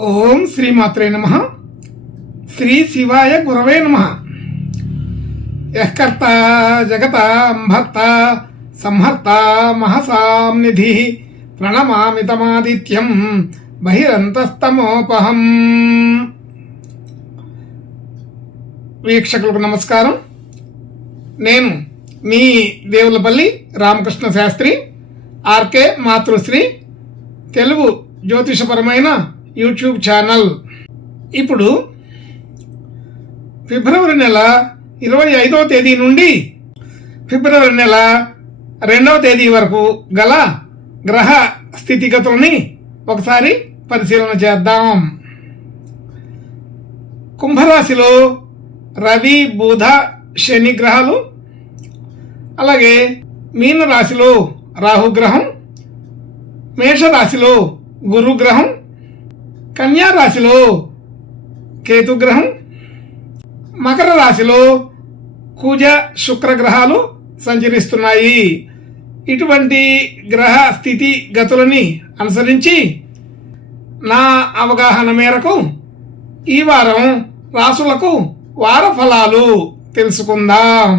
ఓం శ్రీమాత్రే నమః. శ్రీ శివాయ గురవే నమః. యఃకర్త జగతాం భర్త సంహర్త మహసాం నిధి ప్రణమామి తమాదిత్యం బహిరంతస్తమోపహం. వీక్షకులకు నమస్కారం. నేను మీ దేవులపల్లి రామకృష్ణ శాస్త్రి, ఆర్కే మాతృశ్రీ తెలుగు జ్యోతిషపరమైన యూట్యూబ్ ఛానల్. ఇప్పుడు ఫిబ్రవరి నెల 25వ తేదీ నుండి ఫిబ్రవరి నెల 2వ తేదీ వరకు గల గ్రహ స్థితిగతులని ఒకసారి పరిశీలన చేద్దాం. కుంభరాశిలో రవి, బుధ, శని గ్రహాలు, అలాగే మీనరాశిలో రాహుగ్రహం, మేషరాశిలో గురుగ్రహం, కన్యా రాశిలో కేతుగ్రహం, మకర రాశిలో కుజ శుక్రగ్రహాలు సంచరిస్తున్నాయి. ఇటువంటి గ్రహ స్థితి గతులని అనుసరించి నా అవగాహన మేరకు ఈ వారం రాసులకు వార ఫలాలు తెలుసుకుందాం.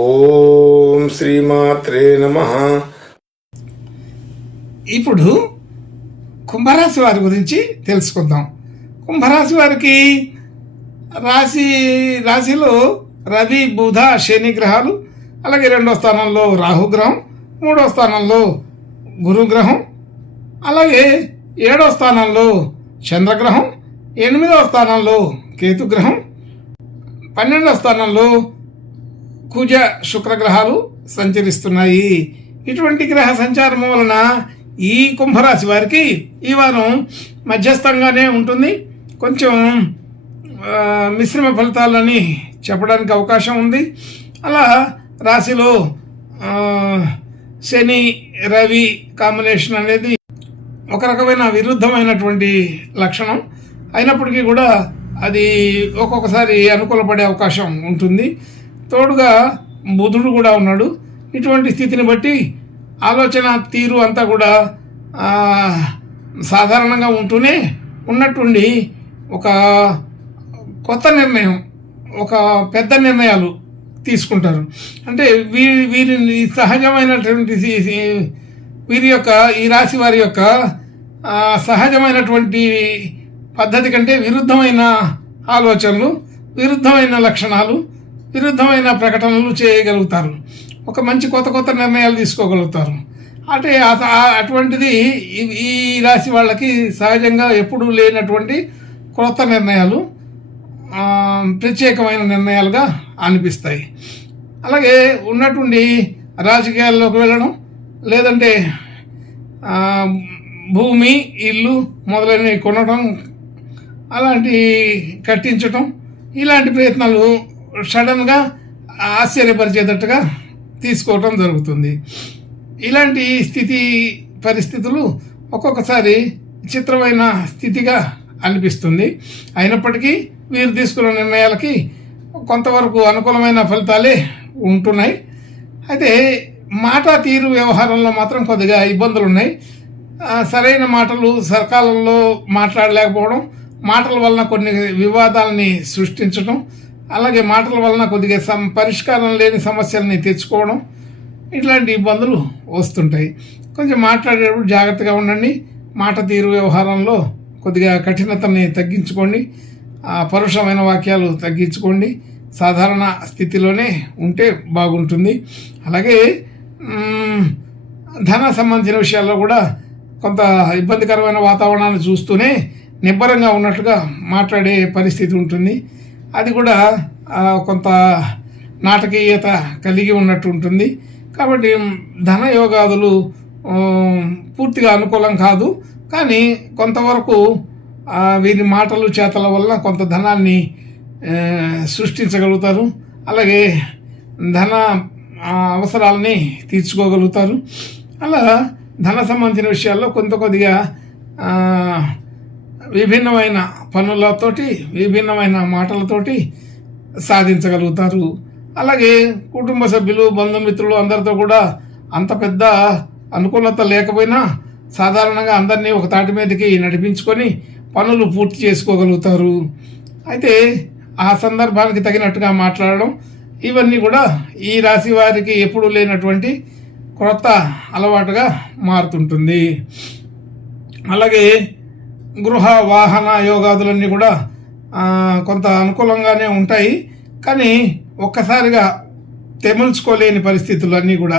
ఓం శ్రీమాత్రే నమః. ఇప్పుడు కుంభరాశి వారి గురించి తెలుసుకుందాం. కుంభరాశి వారికి రాశిలో రవి, బుధ, శని గ్రహాలు, అలాగే 2వ స్థానంలో రాహుగ్రహం, 3వ స్థానంలో గురుగ్రహం, అలాగే 7వ స్థానంలో చంద్రగ్రహం, 8వ స్థానంలో కేతుగ్రహం, 12వ స్థానంలో కుజ శుక్రగ్రహాలు సంచరిస్తున్నాయి. ఇటువంటి గ్రహ సంచారం వలన ఈ కుంభరాశి వారికి ఈ వారం మధ్యస్థంగానే ఉంటుంది. కొంచెం మిశ్రమ ఫలితాలని చెప్పడానికి అవకాశం ఉంది. అలా రాశిలో శని రవి కాంబినేషన్ అనేది ఒక రకమైన విరుద్ధమైనటువంటి లక్షణం అయినప్పటికీ కూడా అది ఒక్కొక్కసారి అనుకూలపడే అవకాశం ఉంటుంది. తోడుగా బుధుడు కూడా ఉన్నాడు. ఇటువంటి స్థితిని బట్టి ఆలోచన తీరు అంతా కూడా సాధారణంగా ఉంటూనే ఉన్నట్టుండి ఒక కొత్త నిర్ణయం, ఒక పెద్ద నిర్ణయాలు తీసుకుంటారు. అంటే వీరి సహజమైనటువంటి వీరి యొక్క ఈ రాశి వారి యొక్క సహజమైనటువంటి పద్ధతి కంటే విరుద్ధమైన ఆలోచనలు, విరుద్ధమైన లక్షణాలు, విరుద్ధమైన ప్రకటనలు చేయగలుగుతారు. ఒక మంచి కొత్త నిర్ణయాలు తీసుకోగలుగుతారు. అంటే అటువంటిది ఈ రాశి వాళ్ళకి సహజంగా ఎప్పుడూ లేనటువంటి కొత్త నిర్ణయాలు, ప్రత్యేకమైన నిర్ణయాలుగా అనిపిస్తాయి. అలాగే ఉన్నటువంటి రాజకీయాల్లోకి వెళ్ళడం, లేదంటే భూమి, ఇల్లు మొదలైనవి కొనడం, అలాంటి కట్టించటం, ఇలాంటి ప్రయత్నాలు సడన్గా ఆశ్చర్యపరిచేటట్టుగా తీసుకోవటం జరుగుతుంది. ఇలాంటి పరిస్థితులు ఒక్కొక్కసారి చిత్రమైన స్థితిగా అనిపిస్తుంది. అయినప్పటికీ వీరు తీసుకున్న నిర్ణయాలకి కొంతవరకు అనుకూలమైన ఫలితాలే ఉంటున్నాయి. అయితే మాట తీరు వ్యవహారంలో మాత్రం కొద్దిగా ఇబ్బందులు ఉన్నాయి. సరైన మాటలు సకాలంలో మాట్లాడలేకపోవడం, మాటల వలన కొన్ని వివాదాలని సృష్టించడం, అలాగే మాటల వలన కొద్దిగా పరిష్కారం లేని సమస్యల్ని తెచ్చుకోవడం, ఇట్లాంటి ఇబ్బందులు వస్తుంటాయి. కొంచెం మాట్లాడేటప్పుడు జాగ్రత్తగా ఉండండి. మాట తీరు వ్యవహారంలో కొద్దిగా కఠినతని తగ్గించుకోండి, పరుషమైన వాక్యాలు తగ్గించుకోండి. సాధారణ స్థితిలోనే ఉంటే బాగుంటుంది. అలాగే ధన సంబంధించిన విషయాల్లో కూడా కొంత ఇబ్బందికరమైన వాతావరణాన్ని చూస్తూనే నిబ్బరంగా ఉన్నట్టుగా మాట్లాడే పరిస్థితి ఉంటుంది. అది కూడా కొంత నాటకీయత కలిగి ఉన్నట్టు ఉంటుంది. కాబట్టి ధన యోగాదులు పూర్తిగా అనుకూలం కాదు. కానీ కొంతవరకు వీరి మాటలు చేతల వల్ల కొంత ధనాన్ని సృష్టించగలుగుతారు. అలాగే ధన అవసరాలని తీర్చుకోగలుగుతారు. అలా ధన సంబంధించిన విషయాల్లో కొద్దిగా విభిన్నమైన పనులతోటి, విభిన్నమైన మాటలతోటి సాధించగలుగుతారు. అలాగే కుటుంబ సభ్యులు, బంధుమిత్రులు అందరితో కూడా అంత పెద్ద అనుకూలత లేకపోయినా సాధారణంగా అందరినీ ఒక తాటి మీదకి నడిపించుకొని పనులు పూర్తి చేసుకోగలుగుతారు. అయితే ఆ సందర్భానికి తగినట్టుగా మాట్లాడడం ఇవన్నీ కూడా ఈ రాశి వారికి ఎప్పుడూ లేనటువంటి క్రొత్త అలవాటుగా మారుతుంటుంది. అలాగే గృహ వాహన యోగాదులన్నీ కూడా కొంత అనుకూలంగానే ఉంటాయి. కానీ ఒక్కసారిగా తెముల్చుకోలేని పరిస్థితులు అన్నీ కూడా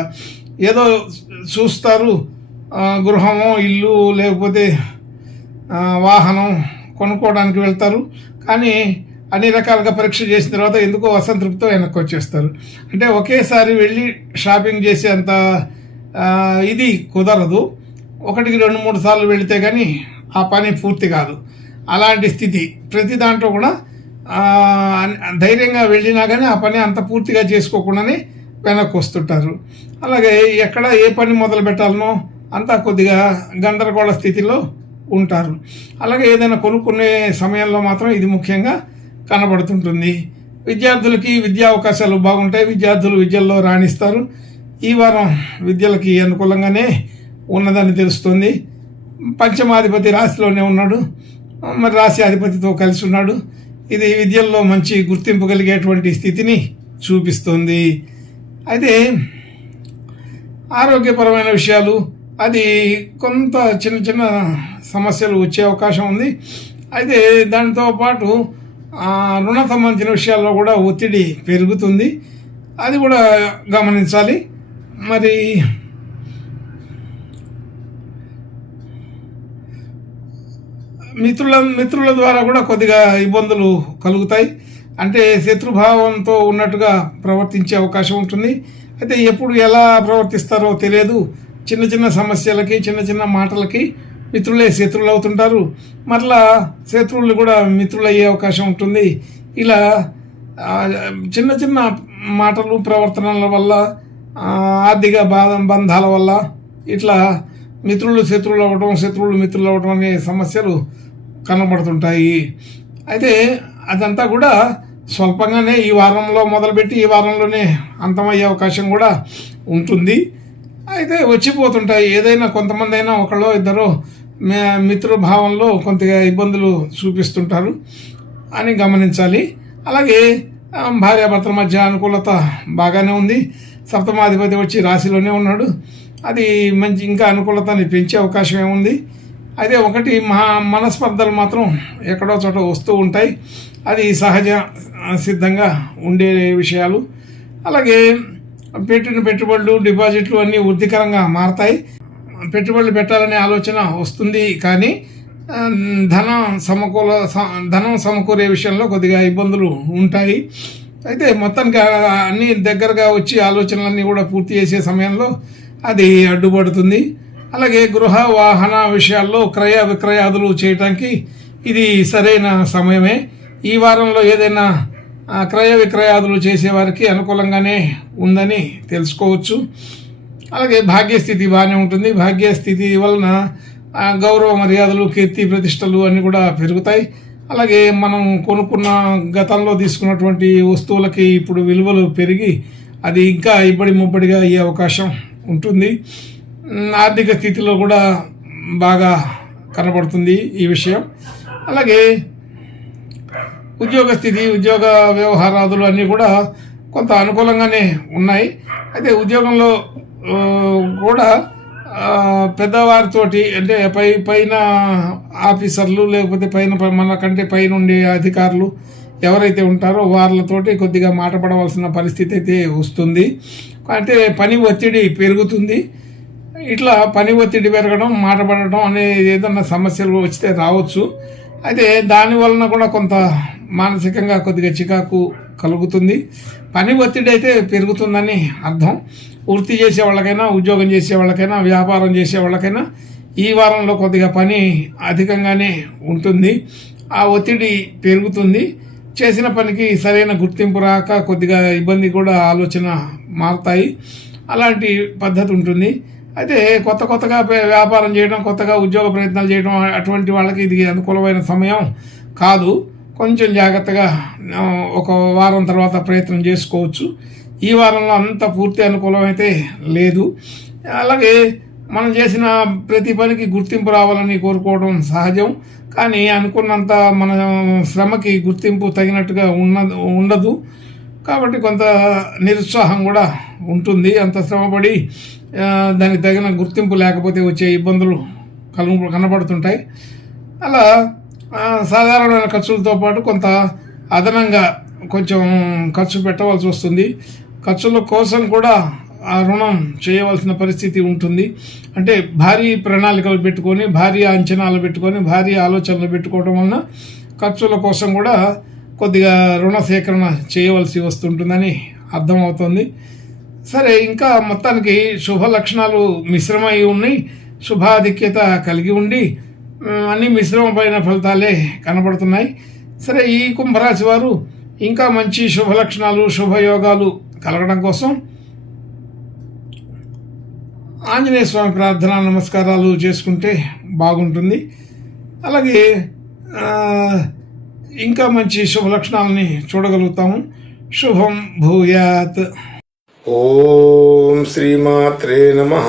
ఏదో చూస్తారు, గృహము ఇల్లు లేకపోతే వాహనం కొనుక్కోవడానికి వెళ్తారు. కానీ అన్ని రకాలుగా పరీక్ష చేసిన తర్వాత ఎందుకో అసంతృప్తితో వెనక్కి వచ్చేస్తారు. అంటే ఒకేసారి వెళ్ళి షాపింగ్ చేసేంత ఇది కుదరదు. 1-2-3 సార్లు వెళితే కానీ ఆ పని పూర్తి కాదు. అలాంటి స్థితి ప్రతి దాంట్లో కూడా ధైర్యంగా వెళ్ళినా కానీ ఆ పని అంత పూర్తిగా చేసుకోకుండానే వెనక్కి వస్తుంటారు. అలాగే ఎక్కడ ఏ పని మొదలు పెట్టాలనో అంతా కొద్దిగా గందరగోళ స్థితిలో ఉంటారు. అలాగే ఏదైనా కొనుక్కునే సమయంలో మాత్రం ఇది ముఖ్యంగా కనబడుతుంటుంది. విద్యార్థులకి విద్యా అవకాశాలు బాగుంటాయి. విద్యార్థులు విద్యల్లో రాణిస్తారు. ఈ వారం విద్యలకి అనుకూలంగానే ఉన్నదని తెలుస్తుంది. పంచమాధిపతి రాశిలోనే ఉన్నాడు, మరి రాశి అధిపతితో కలిసి ఉన్నాడు. ఇది విద్యల్లో మంచి గుర్తింపు కలిగేటువంటి స్థితిని చూపిస్తుంది. అయితే ఆరోగ్యపరమైన విషయాలు అది కొంత చిన్న చిన్న సమస్యలు వచ్చే అవకాశం ఉంది. అయితే దానితో పాటు రుణ సంబంధించిన విషయాల్లో కూడా ఒత్తిడి పెరుగుతుంది. అది కూడా గమనించాలి. మరి మిత్రుల ద్వారా కూడా కొద్దిగా ఇబ్బందులు కలుగుతాయి. అంటే శత్రుభావంతో ఉన్నట్టుగా ప్రవర్తించే అవకాశం ఉంటుంది. అయితే ఎప్పుడు ఎలా ప్రవర్తిస్తారో తెలియదు. చిన్న చిన్న సమస్యలకి చిన్న చిన్న మాటలకి మిత్రులే శత్రువులు అవుతుంటారు. మరలా శత్రువులు కూడా మిత్రులు అయ్యే అవకాశం ఉంటుంది. ఇలా చిన్న చిన్న మాటలు ప్రవర్తనల వల్ల ఆర్థిక బంధాల వల్ల ఇట్లా మిత్రులు శత్రువులు అవ్వడం, శత్రువులు మిత్రులు అవ్వడం అనే సమస్యలు కనబడుతుంటాయి. అయితే అదంతా కూడా స్వల్పంగానే ఈ వారంలో మొదలుపెట్టి ఈ వారంలోనే అంతమయ్యే అవకాశం కూడా ఉంటుంది. అయితే వచ్చిపోతుంటాయి. ఏదైనా కొంతమంది అయినా ఒకళ్ళో ఇద్దరు మిత్రభావంలో కొంతగా ఇబ్బందులు చూపిస్తుంటారు అని గమనించాలి. అలాగే భార్యాభర్తల మధ్య అనుకూలత బాగానే ఉంది. సప్తమాధిపతి వచ్చి రాశిలోనే ఉన్నాడు. అది మంచి ఇంకా అనుకూలతని పెంచే అవకాశం ఏముంది. అయితే ఒకటి మనస్పర్ధలు మాత్రం ఎక్కడో చోట వస్తూ ఉంటాయి. అది సహజ సిద్ధంగా ఉండే విషయాలు. అలాగే పెట్టిన పెట్టుబడులు డిపాజిట్లు అన్నీ వృద్ధికరంగా మారతాయి. పెట్టుబడులు పెట్టాలనే ఆలోచన వస్తుంది. కానీ ధనం సమకూరే విషయంలో కొద్దిగా ఇబ్బందులు ఉంటాయి. అయితే మొత్తానికి అన్ని దగ్గరగా వచ్చి ఆలోచనలన్నీ కూడా పూర్తి చేసే సమయంలో అది అడ్డుపడుతుంది. అలాగే గృహ వాహన విషయాల్లో క్రయ విక్రయాదులు చేయటానికి ఇది సరైన సమయమే. ఈ వారంలో ఏదైనా క్రయ విక్రయాదులు చేసేవారికి అనుకూలంగానే ఉందని తెలుసుకోవచ్చు. అలాగే భాగ్యస్థితి బాగానే ఉంటుంది. భాగ్యస్థితి వలన గౌరవ మర్యాదలు, కీర్తి ప్రతిష్టలు అన్నీ కూడా పెరుగుతాయి. అలాగే మనం కొనుక్కున్న గతంలో తీసుకున్నటువంటి వస్తువులకి ఇప్పుడు విలువలు పెరిగి అది ఇంకా ఇబ్బడి ముబ్బడిగా అయ్యే అవకాశం ఉంటుంది. ఆర్థిక స్థితిలో కూడా బాగా కనబడుతుంది ఈ విషయం. అలాగే ఉద్యోగ స్థితి, ఉద్యోగ వ్యవహారాదులు అన్నీ కూడా కొంత అనుకూలంగానే ఉన్నాయి. అయితే ఉద్యోగంలో కూడా పెద్దవారితోటి అంటే పైన ఆఫీసర్లు లేకపోతే మనకంటే పైన ఉండే అధికారులు ఎవరైతే ఉంటారో వాళ్ళతోటి కొద్దిగా మాట పడవలసిన పరిస్థితి అయితే వస్తుంది. అంటే పని ఒత్తిడి పెరుగుతుంది. ఇట్లా పని ఒత్తిడి పెరగడం, మాట పడడం అనే ఏదన్నా సమస్యలు వస్తే రావచ్చు. అయితే దాని వలన కూడా కొంత మానసికంగా కొద్దిగా చికాకు కలుగుతుంది. పని ఒత్తిడి అయితే పెరుగుతుందని అర్థం. వృత్తి చేసే వాళ్ళకైనా, ఉద్యోగం చేసే వాళ్ళకైనా, వ్యాపారం చేసే వాళ్ళకైనా ఈ వారంలో కొద్దిగా పని అధికంగానే ఉంటుంది. ఆ ఒత్తిడి పెరుగుతుంది. చేసిన పనికి సరైన గుర్తింపు రాక కొద్దిగా ఇబ్బంది కూడా ఆలోచన మారుతాయి. అలాంటి పద్ధతి ఉంటుంది. అయితే కొత్తగా వ్యాపారం చేయడం, కొత్తగా ఉద్యోగ ప్రయత్నాలు చేయడం అటువంటి వాళ్ళకి ఇది అనుకూలమైన సమయం కాదు. కొంచెం జాగ్రత్తగా ఒక వారం తర్వాత ప్రయత్నం చేసుకోవచ్చు. ఈ వారంలో అంత పూర్తి అనుకూలం అయితే లేదు. అలాగే మనం చేసిన ప్రతి పనికి గుర్తింపు రావాలని కోరుకోవడం సహజం. కానీ అనుకున్నంత మన శ్రమకి గుర్తింపు తగినట్టుగా ఉండదు. కాబట్టి కొంత నిరుత్సాహం కూడా ఉంటుంది. అంత శ్రమపడి దానికి తగిన గుర్తింపు లేకపోతే వచ్చే ఇబ్బందులు కనబడుతుంటాయి. అలా సాధారణమైన ఖర్చులతో పాటు కొంత అదనంగా కొంచెం ఖర్చు పెట్టవలసి వస్తుంది. ఖర్చుల కోసం కూడా ఆ రుణం చేయవలసిన పరిస్థితి ఉంటుంది. అంటే భారీ ప్రణాళికలు పెట్టుకొని, భారీ అంచనాలు పెట్టుకొని, భారీ ఆలోచనలు పెట్టుకోవడం వలన ఖర్చుల కోసం కూడా కొద్దిగా రుణ సేకరణ చేయవలసి వస్తుంటుందని అర్థమవుతుంది. సరే, ఇంకా మొత్తానికి శుభ లక్షణాలు మిశ్రమై ఉన్నాయి. శుభాధిక్యత కలిగి ఉండి అన్ని మిశ్రమమైన ఫలితాలే కనబడుతున్నాయి. సరే, ఈ కుంభరాశి వారు ఇంకా మంచి శుభ లక్షణాలు, శుభయోగాలు కలగడం కోసం ఆంజనేయ స్వామి ప్రార్థన నమస్కారాలు చేసుకుంటే బాగుంటుంది. అలాగే ఇంకా మంచి శుభ లక్షణాలని చూడగలుగుతాము. శుభం భూయాత్. ఓం శ్రీమాత్రే నమః.